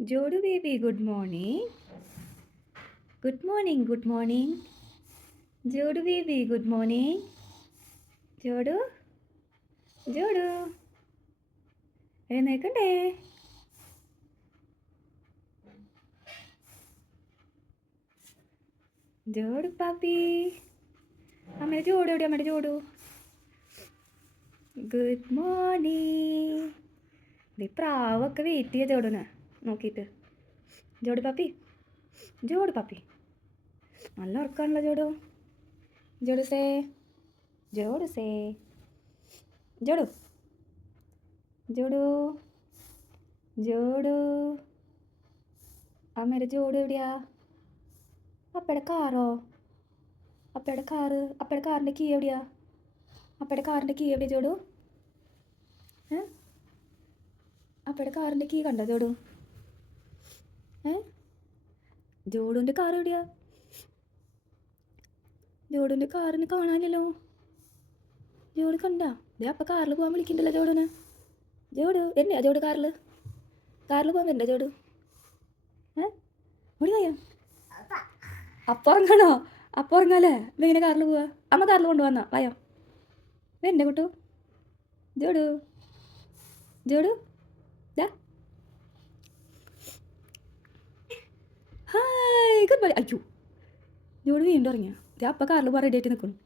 Jodu baby, good morning. Good morning, good morning. Jodu baby, good morning. Jodu, Jodu. എഴുന്നേക്കണ്ടേ? ജോഡു Pappi. അമ്മയുടെ ജോഡു എവിടെ? അമ്മയുടെ ജോഡു. Good morning. പ്രാവൊക്കെ വെയിറ്റ് ചെയ്യ ജോഡുനെ നോക്കിയിട്ട്. ജോഡു പാപ്പി, ജോഡു പാപ്പി. നല്ല ഉറക്കാണല്ലോ ജോഡു. ജോഡു സേ, ജോഡു സേ, ജോഡു, ജോഡു, ജോഡു. അമ്മയുടെ ജോഡു എവിടെയാ? അപ്പയുടെ കാറോ? അപ്പയുടെ കാറിൻ്റെ കീ എവിടെയാ? അപ്പയുടെ കാറിൻ്റെ കീ എവിടെയാ ജോഡു? അപ്പയുടെ കാറിൻ്റെ കീ കണ്ടോ ജോഡു? ജോഡുവിൻ്റെ കാർ എവിടെയാ? ജോഡുവിൻ്റെ കാറിന് കാണാനില്ലല്ലോ. ജോഡു കണ്ടാ? അപ്പം കാറിൽ പോകാൻ വിളിക്കണ്ടല്ലോ ജോഡുവിന്. ജോഡു എന്നാ ജോഡു കാറിൽ പോകാൻ വരണ്ട ജോഡു? ഓടി പോയോ? അപ്പം ഉറങ്ങണോ? അപ്പം ഉറങ്ങാല്ലേ? ഇങ്ങനെ കാറിൽ പോവാ? അമ്മ കാറിൽ കൊണ്ടുവന്നാ വായോ? വരണ്ടേ കുട്ടു? ജോഡു, ജോഡു ദാ. Hi, good morning. അയ്യോ, ജോഡു വീണ്ടും ഇറങ്ങിയ. അപ്പം കാറിൽ പോകാൻ റെഡി ആയിട്ട് നിൽക്കുന്നു.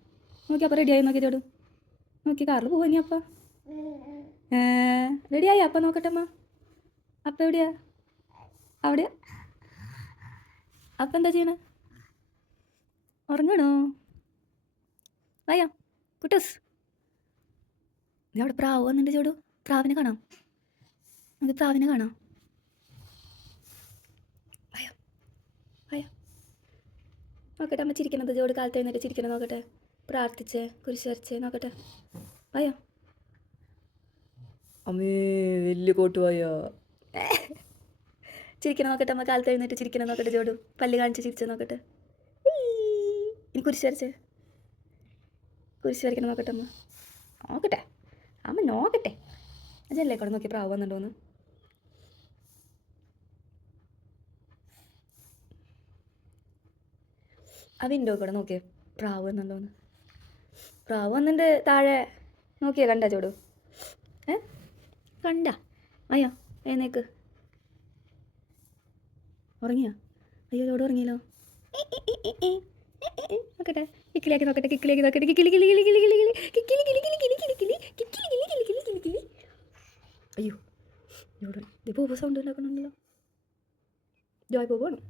നോക്കി അപ്പം റെഡിയായി നോക്കി ജോഡു. നോക്കി കാറിൽ പോവാ നീ അപ്പം. റെഡിയായി അപ്പം നോക്കട്ടെ അമ്മ. അപ്പം എവിടെയാ? അവിടെയാ? അപ്പം എന്താ ചെയ്യണേ? ഉറങ്ങണോ? വായോ കുട്ടൂസ്. അവിടെ പ്രാവ് വന്നിട്ട് ജോഡു. പ്രാവിനെ കാണാം. നമുക്ക് പ്രാവിനെ കാണാം. വായോ വായോ. നോക്കട്ടെ അമ്മ ചിരിക്കണത്. ജോഡു കാലത്ത് എഴുന്നേറ്റ് ചിരിക്കണം നോക്കട്ടെ. പ്രാർത്ഥിച്ച് കുരിശ് വരച്ച് നോക്കട്ടെ. വായോ. അമ്മേ വലിയ കോട്ട് വായോ. ചിരിക്കണം നോക്കട്ടെ അമ്മ. കാലത്ത് എഴുന്നേറ്റ് ചിരിക്കണം നോക്കട്ടെ ജോഡു. പല്ല് കാണിച്ച് ചിരിച്ച് നോക്കട്ടെ. ഇനി കുരിശ് വരച്ച് കുരിശ് വരയ്ക്കണം നോക്കട്ടെ അമ്മ. നോക്കട്ടെ അമ്മ നോക്കട്ടെ. ജനലേ കൂടെ നോക്കി പ്രാവ് വന്നിട്ടുണ്ടോന്ന്. ആ വിൻഡോ കൂടെ നോക്കിയേ പ്രാവ് വന്നിട്ടുണ്ടോന്ന്. പ്രാവ് വന്നിട്ട് താഴെ നോക്കിയേ. കണ്ട ചോടു? കണ്ട? അയ്യോ എഴുന്നേക്ക്. ഉറങ്ങിയോ? അയ്യോ ചോട് ഉറങ്ങിയല്ലോ. നോക്കട്ടെ കിക്കിളിയാക്കി നോക്കട്ടെ. കിക്കിളിയാക്കി നോക്കട്ടെ. കിക്കിളി കിളി കിളി കിളി കിളി കിളി കിക്കിളി കിളി കിളി കിളി കിളി കിളി കിക്കിളി കിളി കിളി കിളി കിളി കിളി. അയ്യോ ഇവിടെ ഇത് പോപ്പ സൗണ്ട് ഉണ്ടാക്കണമല്ലോ. ജോയ് പോവാണ്.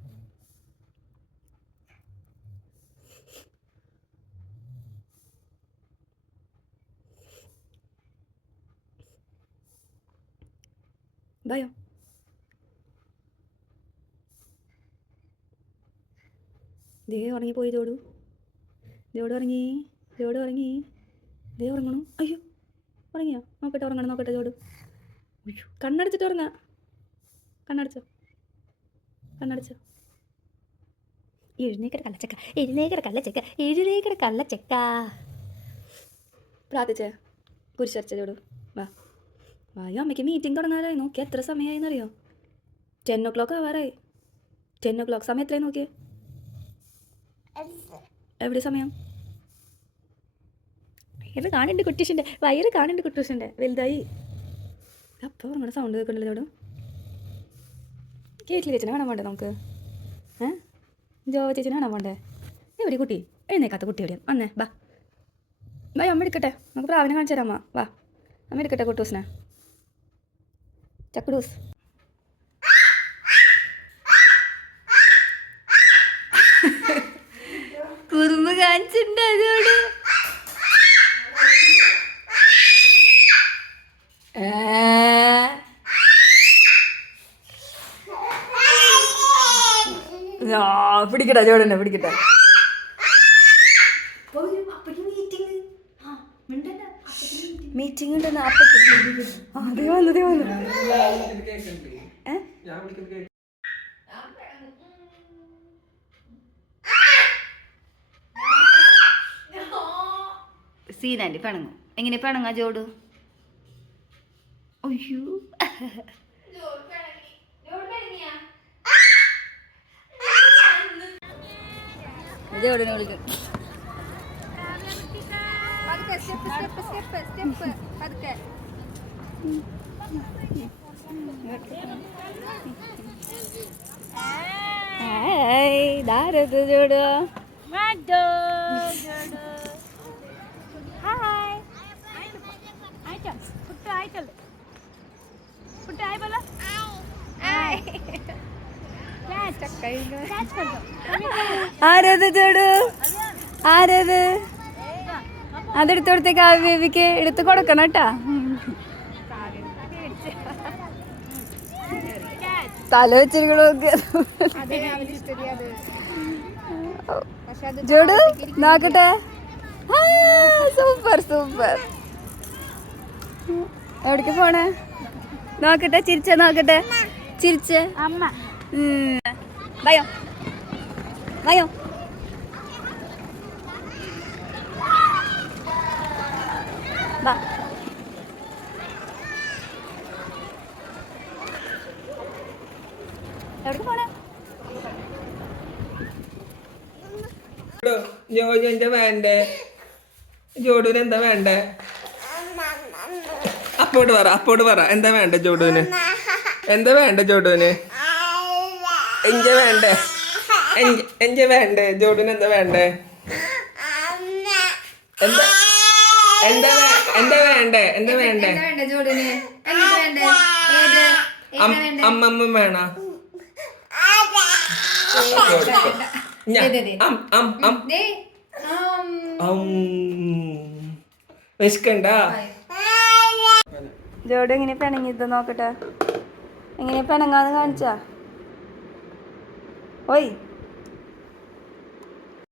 ഭയോ ദേ ഉറങ്ങിപ്പോയി ജോഡു. ജോഡു ഉറങ്ങി. ജോഡു ഉറങ്ങി. ദേ ഉറങ്ങണു. അയ്യോ ഉറങ്ങിയോ? നോക്കട്ടെ ഉറങ്ങണം നോക്കട്ടെ ജോഡു. അയ്യോ കണ്ണടച്ചിട്ട് ഉറങ്ങാ. കണ്ണടച്ചോ? കണ്ണടച്ചോ? എഴുന്നേക്കട കള്ളച്ചക്ക, എഴുന്നേക്കട കള്ളച്ചക്ക, എഴുന്നേക്കട കള്ളച്ചക്ക. പ്രാർത്ഥിച്ചേ കുരിശരച്ച ജോഡു. വാ വായോ. അമ്മയ്ക്ക് മീറ്റിംഗ് തുടങ്ങാറായി. നോക്കി എത്ര സമയമായി എന്നറിയോ? 10 o'clock ആവാറായി. 10 o'clock. സമയം എത്രയായി നോക്കിയേ? എവിടെ സമയം? വയറ് കാണുന്നുണ്ട് കുട്ടീഷിൻ്റെ. വയറ് കാണുന്നുണ്ട് കുട്ടൂഷിൻ്റെ. വലുതായി. അപ്പോൾ നമ്മുടെ സൗണ്ട് കേൾക്കണ്ടല്ലോ ചോടും. കേട്ടിൽ ചേച്ചിനെ കാണാൻ വേണ്ടേ നമുക്ക്? ജോ ചേച്ചിനെ കാണാൻ വേണ്ടേ? എവിടെ കുട്ടി? എഴുന്നേക്കാത്ത കുട്ടി എവിടെയാണ്? വന്നേ ബാ. ബാ അമ്മ എടുക്കട്ടെ. നമുക്ക് പ്രാവിനെ കാണിച്ചു തരാം അമ്മ. വാ അമ്മ എടുക്കട്ടെ കുട്ടൂസിനെ. ചക്കുടൂസ്. കുറുമ്പ് കാണിച്ചിട്ടുണ്ട് അതോട്. പിടിക്കട്ടെ ചോടന്നെ പിടിക്കട്ടെ. മീറ്റിംഗ് ഉണ്ടെന്ന് അപ്പക്ക്. അതേ വന്നു ദേ വന്നു. സീനാൻറ്റി പിണങ്ങും. എങ്ങനെ പിണങ്ങാ ജോഡു? അയ്യോ ജോഡിനെ വിളിക്കും. ഇതാരത് ജോഡു? ആരത് ജോഡു? ആരത്? അതെടുത്ത് കൊടുത്തേക്ക്. ആ ബേബിക്ക് എടുത്ത് കൊടുക്കണം കേട്ടാ. തല വെച്ചിരിക്കണോ ജോഡു? നോക്കട്ടെ. Super super. എവിടേക്ക് പോണേ? നോക്കട്ടെ, ചിരിച്ച നോക്കട്ടെ, ചിരിച്ച്. അമ്മ ഭയോ ഭയോ. വാ. എവിടേക്ക് പോണേ? ജോജു എന്താ വേണ്ടേ? ജോഡുവിന് എന്താ വേണ്ടേ? അപ്പോട് പറ എന്താ വേണ്ടേ ജോഡുവിന്? എന്താ വേണ്ടേ ജോഡുവിന്? എഞ്ച വേണ്ടേ? എഞ്ച വേണ്ടേ? ജോഡുവിന് എന്താ വേണ്ടേ? എന്താ എന്താ എന്താ വേണ്ടേ? എന്താ വേണ്ടേ? അമ്മമ്മ വേണോ? വിശക്കണ്ട. ജോഡു എങ്ങനെ പിണങ്ങിയത് നോക്കട്ടെ. എങ്ങനെ പിണങ്ങാന്ന് കാണിച്ചാ? ഓയ്